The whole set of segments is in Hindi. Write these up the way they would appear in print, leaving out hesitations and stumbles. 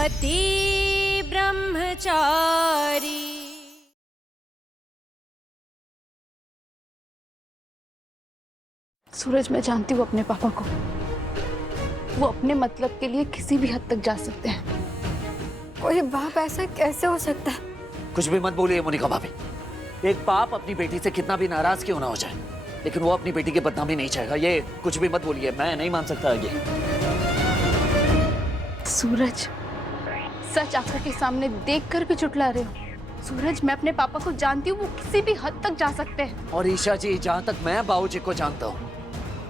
पति ब्रह्मचारी। सूरज, मैं जानती हूँ अपने पापा को। वो अपने मतलब के लिए किसी भी हद तक जा सकते हैं। कोई बाप ऐसा कैसे हो सकता है? कुछ भी मत बोलिए मोनिका भाभी। एक बाप अपनी बेटी से कितना भी नाराज क्यों ना हो जाए, लेकिन वो अपनी बेटी की बदनामी नहीं चाहेगा। ये कुछ भी मत बोलिए, मैं नहीं मान सकता ये। सूरज, सच आंखों के सामने देखकर भी चुटला रहे हो। सूरज, मैं अपने पापा को जानती हूँ, वो किसी भी हद तक जा सकते हैं। और ईशा जी, जहाँ तक मैं बाबूजी को जानता हूँ,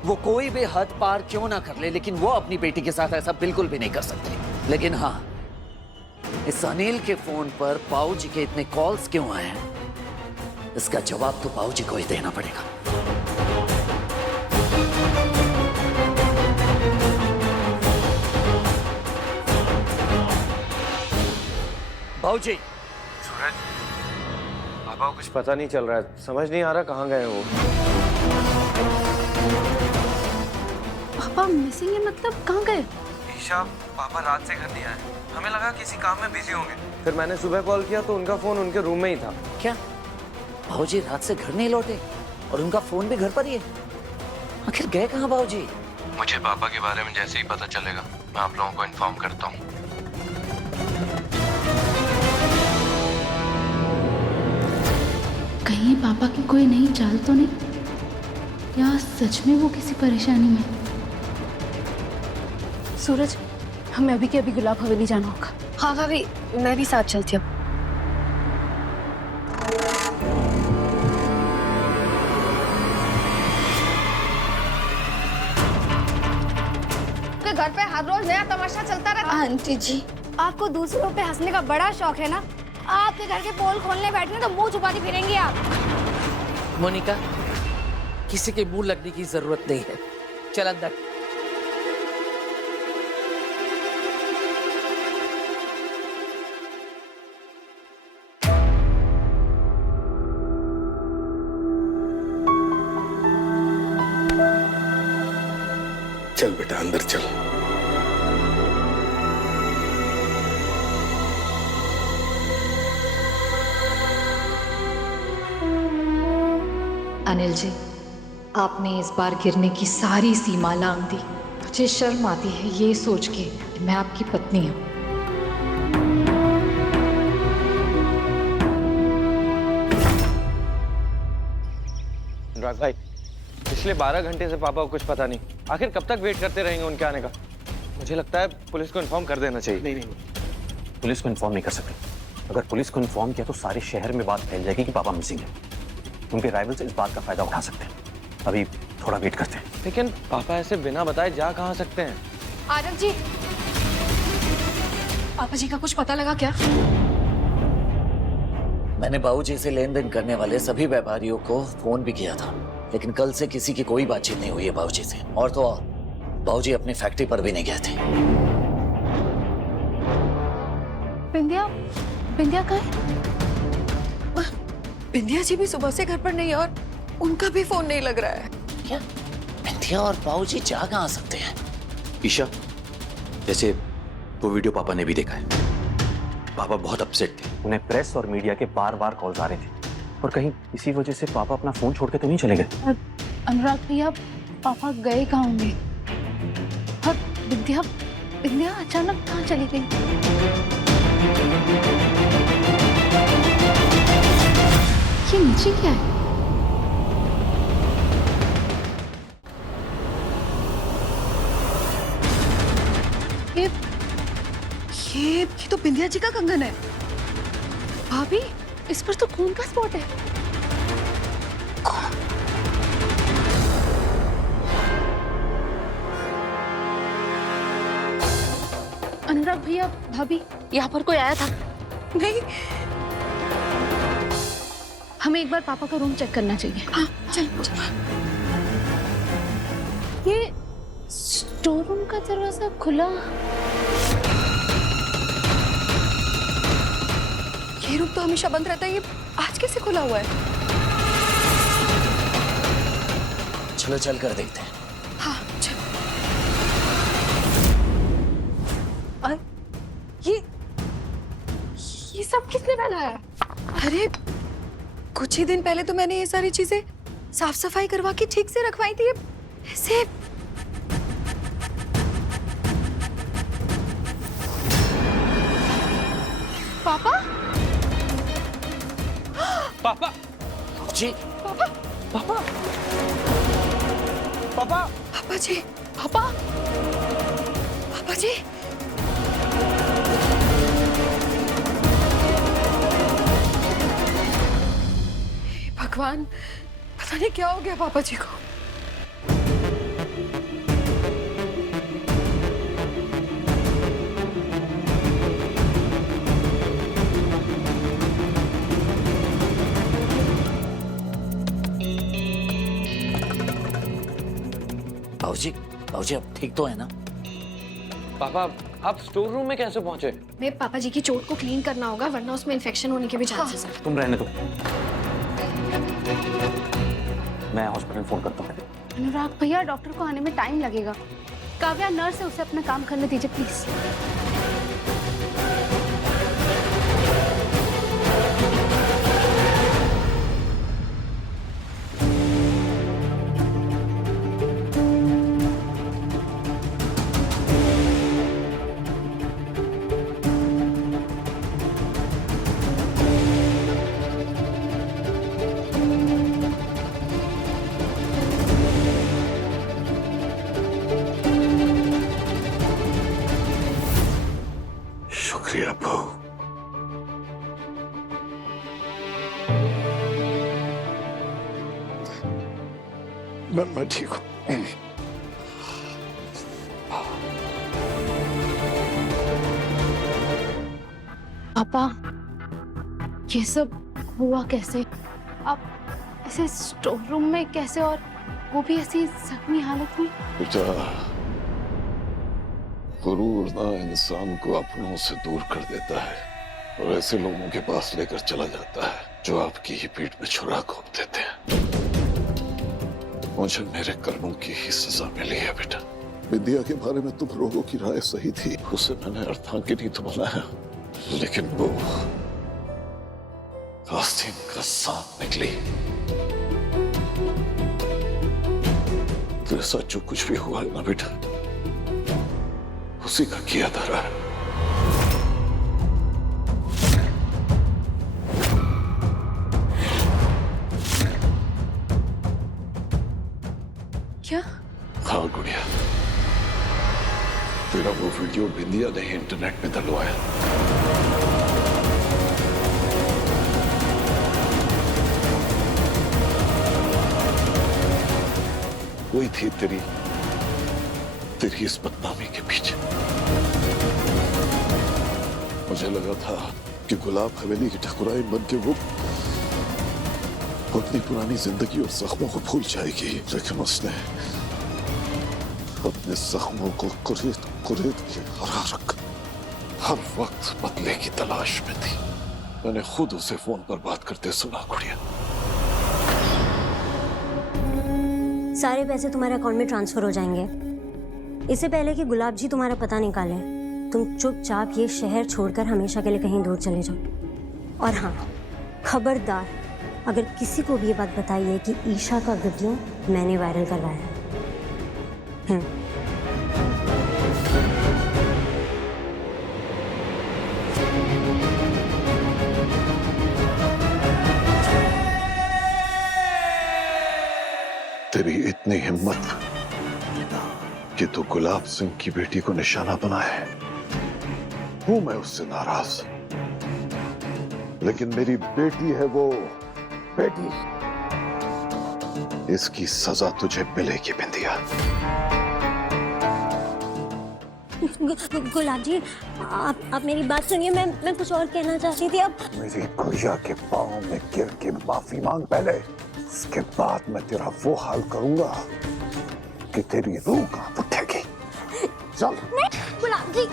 वो कोई भी हद पार क्यों ना कर ले, लेकिन वो अपनी बेटी के साथ ऐसा बिल्कुल भी नहीं कर सकते। लेकिन हाँ, इस अनिल के फोन पर बाबूजी के इतने कॉल्स क्यों आए हैं, इसका जवाब तो बाबूजी को ही देना पड़ेगा। बाबूजी। सूरज, पापा को कुछ पता नहीं चल रहा है, समझ नहीं आ रहा कहाँ गए वो। पापा मिसिंग है मतलब कहाँ गए? ईशा, पापा रात से घर नहीं आए, हमें लगा किसी काम में बिजी होंगे। फिर मैंने सुबह कॉल किया तो उनका फोन उनके रूम में ही था। क्या बाबूजी रात से घर नहीं लौटे और उनका फोन भी घर पर ही है? आखिर गए कहाँ बाबूजी? मुझे पापा के बारे में जैसे ही पता चलेगा मैं आप लोगों को इन्फॉर्म करता हूँ। कहीं पापा की कोई नई चाल तो नहीं, या सच में वो किसी परेशानी में? सूरज, हमें अभी के अभी गुलाब हवेली जाना होगा। हाँ भाभी, मैं भी साथ चलती हूँ। घर पे हर रोज नया तमाशा चलता रहता। आंटी जी, आपको दूसरों पे हंसने का बड़ा शौक है ना? आपके घर के पोल खोलने बैठने तो मुंह छुपाती फिरेंगी आप। मोनिका, किसी के मुंह लगने की जरूरत नहीं है, चल अंदर। चल बेटा अंदर चल। अनिल जी, आपने इस बार गिरने की सारी सीमा लांघ दी। मुझे शर्म आती है ये सोच के कि मैं आपकी पत्नी हूँ। अनुराग भाई, पिछले 12 घंटे से पापा को कुछ पता नहीं। आखिर कब तक वेट करते रहेंगे उनके आने का? मुझे लगता है पुलिस को इन्फॉर्म कर देना चाहिए। नहीं, पुलिस को इन्फॉर्म नहीं कर सकते। अगर पुलिस को इन्फॉर्म किया तो सारे शहर में बात फैल जाएगी कि पापा मिसिंग है। उनके राइवल्स इस बात का फायदा उठा सकते हैं। अभी थोड़ा वेट करते हैं। लेकिन पापा ऐसे बिना बताए जा कहाँ सकते हैं? आरव जी, पापा जी का कुछ पता लगा क्या? मैंने बाबूजी से लेन देन करने वाले सभी व्यापारियों को फोन भी किया था, लेकिन कल से किसी की कोई बातचीत नहीं हुई है बाबूजी से। और तो और बाबूजी अपनी फैक्ट्री पर भी नहीं गए थे। बिंदिया, बिंदिया कहाँ है? बिंदिया जी भी सुबह से घर पर नहीं और उनका भी फोन नहीं लग रहा है। क्या बिंदिया और बाबूजी जा कहाँ सकते हैं? ईशा, जैसे वो वीडियो पापा ने भी देखा है। पापा बहुत अपसेट थे। उन्हें प्रेस और मीडिया के बार बार कॉल्स आ रहे थे, और कहीं इसी वजह से पापा अपना फोन छोड़ के तो नहीं चले गए। अनुराग भैया, पापा गए कहाँ होंगे? और बिंदिया, बिंदिया अचानक कहाँ चली गई? ये नीचे क्या है? ये तो बिंदिया जी का कंगन है। भाभी, इस पर तो खून का स्पॉट है। अनुराग भैया, भाभी, यहाँ पर कोई आया था? नहीं। हमें एक बार पापा का रूम चेक करना चाहिए। हाँ, चल। ये स्टोर रूम का दरवाजा खुला। ये रूम तो हमेशा बंद रहता है, ये आज कैसे खुला हुआ है? चलो चल कर देखते हैं। हाँ, चल। ये सब किसने फैलाया? अरे कुछ ही दिन पहले तो मैंने ये सारी चीजें साफ सफाई करवा के ठीक से रखवाई थी। ऐसे पापा? पापा जी पापा पापा पापा जी, पापा? पापा जी, हे भगवान, पता नहीं क्या हो गया पापा जी को। बाबूजी, बाबूजी आप ठीक तो है ना? पापा आप स्टोर रूम में कैसे पहुंचे? मैं पापा जी की चोट को क्लीन करना होगा वरना उसमें इन्फेक्शन होने के भी चांसेस हैं। तुम रहने दो, मैं हॉस्पिटल फोन करता हूँ। अनुराग भैया, डॉक्टर को आने में टाइम लगेगा। काव्या नर्स है, उसे अपना काम करने दीजिए प्लीज। शुक्रिया बहू। मैं ठीक हूँ। पापा, ये सब हुआ कैसे? आप ऐसे स्टोर रूम में कैसे, और वो भी ऐसी जख्मी हालत में? बेटा, गुरूर ना इंसान को अपनों से दूर कर देता है और ऐसे लोगों के पास लेकर चला जाता है जो आपकी ही पीठ में छुरा घोंप देते हैं। मुझे मेरे कर्मों की ही सजा मिली है बेटा। विद्या के बारे में तुम लोगों की राय सही थी, उसे मैंने अर्धांगिनी तो बनाया, लेकिन वो आस्तीन का सांप निकली। तेरे साथ जो कुछ भी हुआ है ना बेटा, उसी का किया धरा है। क्या? हाँ गुड़िया, तेरा वो वीडियो बिंदिया ने इंटरनेट पे डलवाया। वही थी तेरी इस बदनामी के पीछे। मुझे लगा था कि गुलाब हवेली की ठकुराइन बन के वो अपनी पुरानी जिंदगी और जख्मों को भूल जाएगी, लेकिन उसने अपने जख्मों को कुरेद कुरेद के हरा रखा। हर वक्त बदले की तलाश में थी। मैंने खुद उसे फोन पर बात करते सुना गुड़िया। सारे पैसे तुम्हारे अकाउंट में ट्रांसफर हो जाएंगे। इससे पहले कि गुलाब जी तुम्हारा पता निकाले, तुम चुपचाप ये शहर छोड़कर हमेशा के लिए कहीं दूर चले जाओ। और हाँ, खबरदार, अगर किसी को भी ये बात बताइए कि ईशा का वीडियो मैंने वायरल करवाया है। तेरी इतनी हिम्मत कि तू गुलाब सिंह की बेटी को निशाना बनाए। हूं मैं उससे नाराज, लेकिन मेरी बेटी है वो, बेटी। इसकी सजा तुझे मिलेगी बिंदिया। गुलाब जी, आप मेरी बात सुनिए। मैं कुछ और कहना चाहती थी। अब मेरी गुड़िया के पांव में गिर के माफी मांग पहले, उसके बाद मैं तेरा वो हाल करूंगा कि तेरी रूह कांप उठेगी। चल। नहीं, गुलाब जी।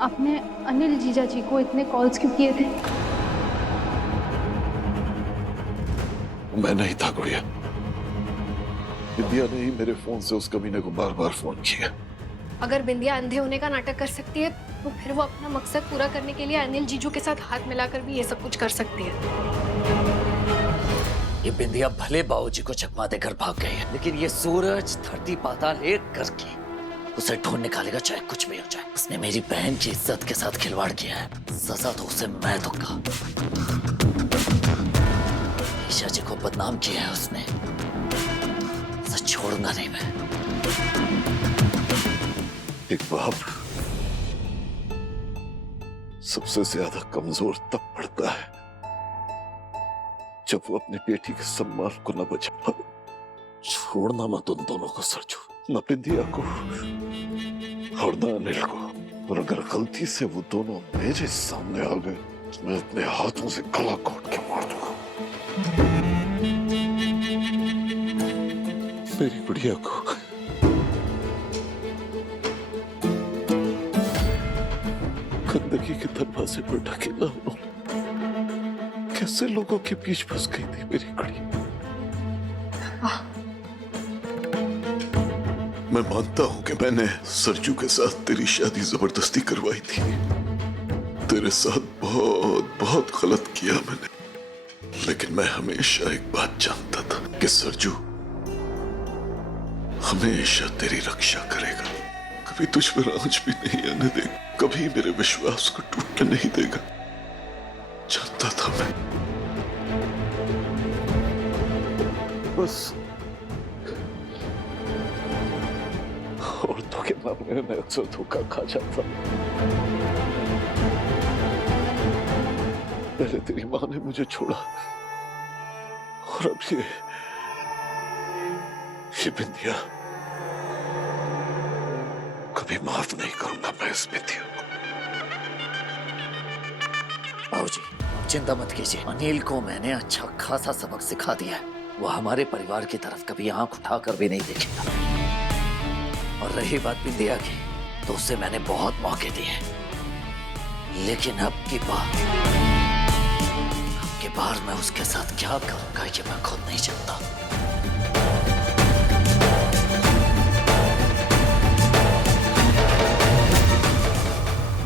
आपने अनिल जीजा जी को इतने कॉल्स क्यों किए थे? मैं नहीं था गुड़िया, बिंदिया ने ही मेरे फोन से उस कमीने को बार बार फोन किया। अगर बिंदिया अंधे होने का नाटक कर सकती है तो फिर वो अपना मकसद पूरा करने के लिए अनिल जीजू के साथ हाथ मिलाकर भी ये सब कुछ कर सकती है। ये बिंदिया भले बाबूजी को चकमा देकर भाग गई है, लेकिन ये सूरज धरती पाताल एक करके उसे ढूंढ निकालेगा, चाहे कुछ भी हो जाए। उसने मेरी बहन की इज्जत के साथ खिलवाड़ किया है, सजा तो उसे मैं दूंगा। ईशा जी को बदनाम किया है उसने, उसे छोड़ूंगा नहीं मैं। एक बाप सबसे ज्यादा कमजोर तब पड़ता है जब वो अपनी बेटी के सम्मान को न बचा पाए। छोड़ना मत उन दोनों को सरजू, न बिंदिया को और न अनिल को। और अगर गलती से वो दोनों मेरे सामने आ गए तो मैं अपने हाथों से गला घोट के मार दूंगा। मेरी बुढ़िया को गंदगी के दरवाजे पर ढकेला हो, कैसे लोगों के बीच फंस गई थी मेरी गुड़िया। मैं मानता हूं कि मैंने सरजू के साथ तेरी शादी जबरदस्ती करवाई थी। तेरे साथ बहुत बहुत गलत किया मैंने, लेकिन मैं हमेशा एक बात जानता था कि सरजू हमेशा तेरी रक्षा करेगा, कभी तुझ पर आंच भी नहीं आने देगा, कभी मेरे विश्वास को टूटने नहीं देगा। जानता था मैं। बस औरतों के मामले में मैं अक्सर धोखा खा जाता। पहले तेरी मां ने मुझे छोड़ा और अब ये बिंदिया। कभी माफ नहीं करूंगा मैं इस बिंदिया को। बाबूजी चिंता मत कीजिए, अनिल को मैंने अच्छा खासा सबक सिखा दिया है। वो हमारे परिवार की तरफ कभी आंख उठाकर भी नहीं देखेगा। और रही बात बिंदिया की, तो उसे मैंने बहुत मौके दिए, लेकिन अब की बार मैं उसके साथ क्या करूंगा ये मैं खुद नहीं जानता।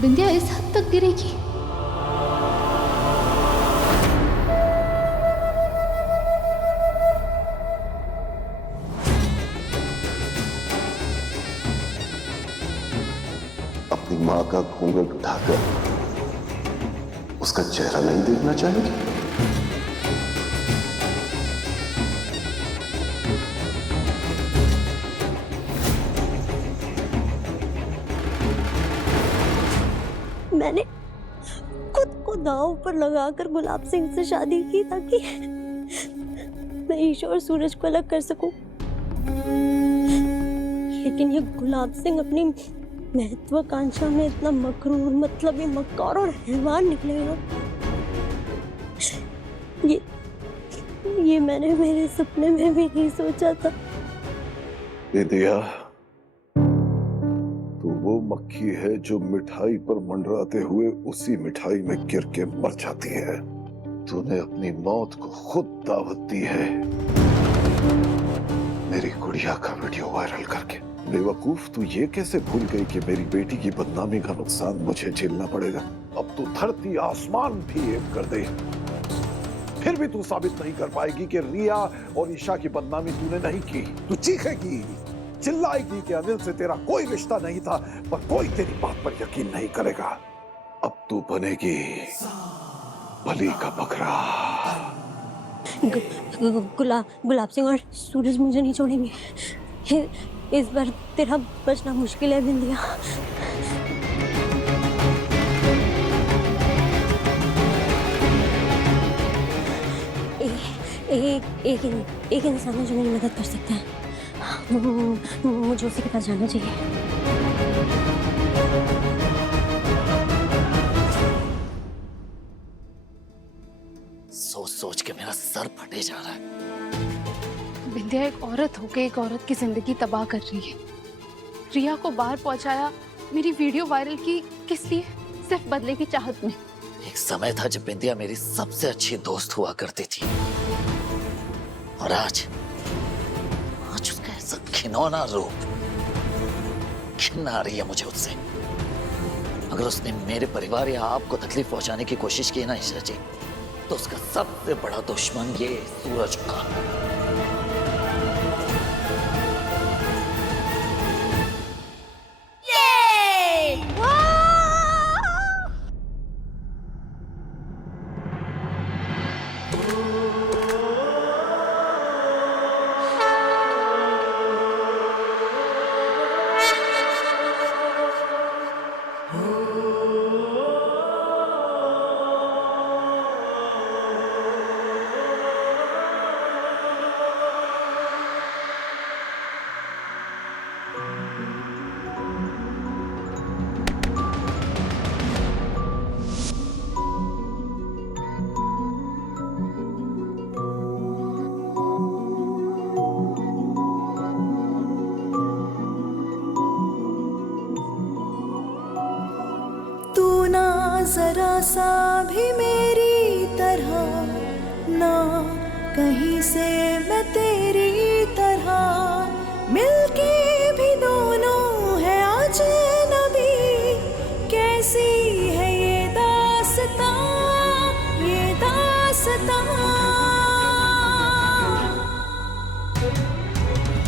बिंदिया इस हद तक गिरेगी? अपनी मां का घूंघट उठाकर उसका चेहरा नहीं देखना चाहेगी? मैंने खुद को दांव पर लगाकर गुलाब सिंह से शादी की ताकि मैं ईशा और सूरज को अलग कर सकूं। लेकिन ये गुलाब सिंह अपनी महत्वाकांक्षा में इतना मकरूर, मतलब ये मक्कार और हैवान निकलेगा। ये मैंने मेरे सपने में भी नहीं सोचा था। बिंदिया, तू वो मक्खी है जो मिठाई पर मंडराते हुए उसी मिठाई में गिर के मर जाती है। तूने अपनी मौत को खुद दावत दी है मेरी गुड़िया का वीडियो वायरल करके। बेवकूफ, तू ये कैसे भूल गई कि मेरी बेटी की बदनामी का नुकसान मुझे झेलना पड़ेगा। अब तू धरती आसमान भी एक कर दे, फिर भी तू साबित नहीं कर पाएगी कि रिया और ईशा की बदनामी तूने नहीं की। तू चीखेगी, चिल्लाएगी कि अनिल से तेरा कोई रिश्ता नहीं था, पर कोई तेरी बात पर यकीन नहीं करेगा। अब तू बनेगी बलि का बकरा। गुलाब सिंह और सूरज मुझे नहीं छोड़ेंगे। इस बार तेरा बचना मुश्किल है बिंदिया। एक इंसान है जो मेरी मदद कर सकता है। मुझे उसी के पास जाना चाहिए। सोच सोच के मेरा सर फटे जा रहा है। बिंदिया एक औरत होकर एक औरत की जिंदगी तबाह कर रही है। रिया को बाहर पहुंचाया मेरी वीडियो वायरल की किस लिए? सिर्फ बदले की चाहत में। एक समय था जब बिंदिया मेरी सबसे अच्छी दोस्त हुआ करती थी, और आज उसका ऐसा घिनौना रूप, घिन आ रही है मुझे उससे। अगर उसने मेरे परिवार या आपको तकलीफ पहुंचाने की कोशिश की ना ईशा जी, तो उसका सबसे बड़ा दुश्मन ये सूरज का। जरा सा भी मेरी तरह ना, कहीं से मैं तेरी तरह, मिलके भी दोनों है अजनबी। कैसी है ये दास्तां, ये दास्तां।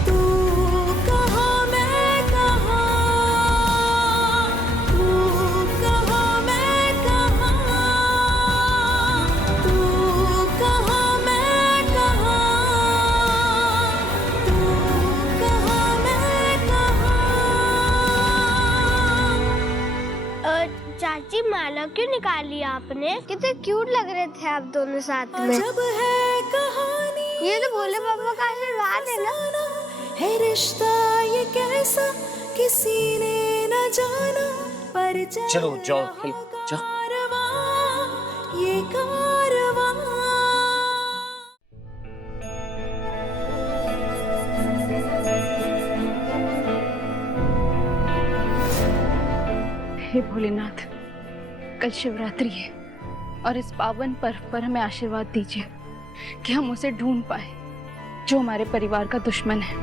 तू कहाँ मैं कहाँ, तू कहाँ मैं कहाँ, तू कहाँ मैं कहाँ, तू कहाँ मैं कहाँ। चाची माला क्यों निकाली आपने? कितने क्यूट लग रहे थे आप दोनों साथ में। जब है कहानी ये तो भोले बाबा का आशीर्वाद है ना। है रिश्ता ये कैसा किसी ने न जाना, पर चलो जाओ खेलो, जाओ। कारवां, ये कारवां। हे भोलेनाथ, कल शिवरात्रि है और इस पावन पर्व पर हमें आशीर्वाद दीजिए कि हम उसे ढूंढ पाए जो हमारे परिवार का दुश्मन है।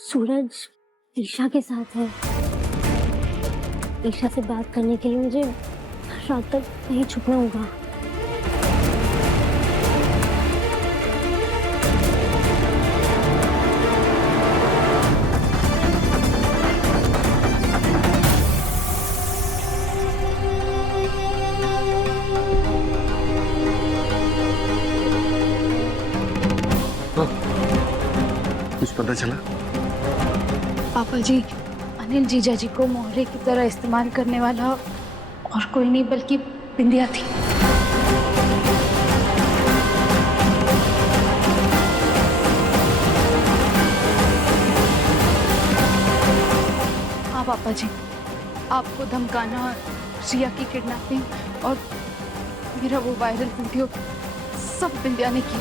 सूरज ईशा के साथ है। ईशा से बात करने के लिए मुझे रात तक कहीं छुपना होगा। कुछ पता चला? पापा जी, अनिल जीजा जी को मोहरे की तरह इस्तेमाल करने वाला और कोई नहीं बल्कि बिंदिया थी। हाँ पापा जी, आपको धमकाना, रिया की किडनैपिंग और मेरा वो वायरल वीडियो सब बिंदिया ने की।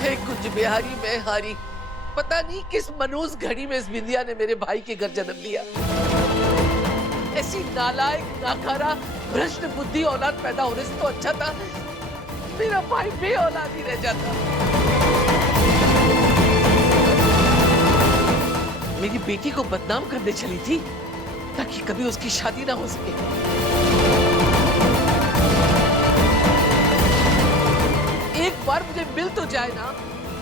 हे कुछ बिहारी मैं हारी, पता नहीं किस मनोज घड़ी में इस बिंदिया ने मेरे भाई के घर जन्म लिया। ऐसी नालायक, नाकारा, भ्रष्ट बुद्धि औलाद पैदा होने से तो अच्छा था मेरा भाई बे औलाद ही रह जाता। मेरी बेटी को बदनाम करने चली थी ताकि कभी उसकी शादी ना हो सके। एक बार मुझे मिल तो जाए ना,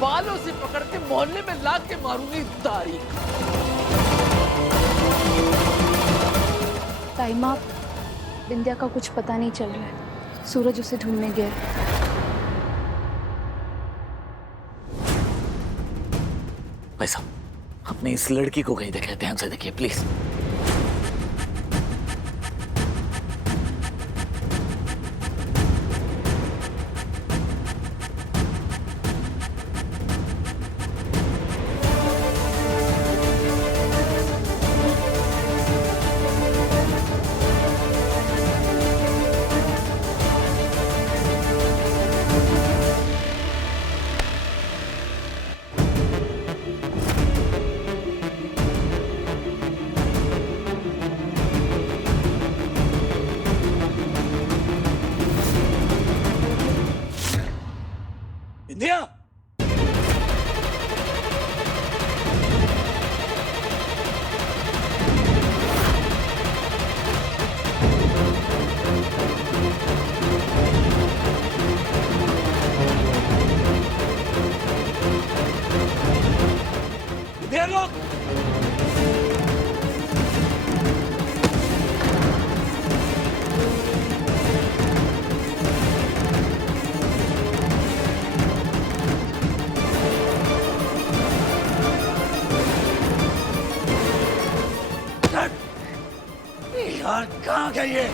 बालों से पकड़ के मोहल्ले में ला के मारूंगी तारीख। ताईमा, बिंदिया का कुछ पता नहीं चल रहा है। सूरज उसे ढूंढने गया। भाई साहब, अपने इस लड़की को कहीं देखे, ध्यान से देखिए प्लीज। लोग। यार कहाँ गई है?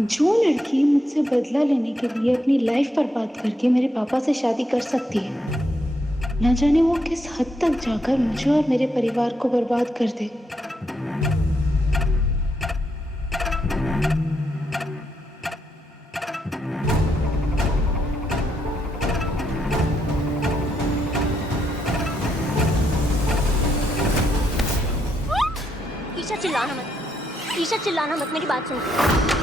जो लड़की मुझसे बदला लेने के लिए अपनी लाइफ बर्बाद करके मेरे पापा से शादी कर सकती है, न जाने वो किस हद तक जाकर मुझे और मेरे परिवार को बर्बाद कर दे। ईशा चिल्लाना मत, ईशा चिल्लाना मत, मेरी बात सुन।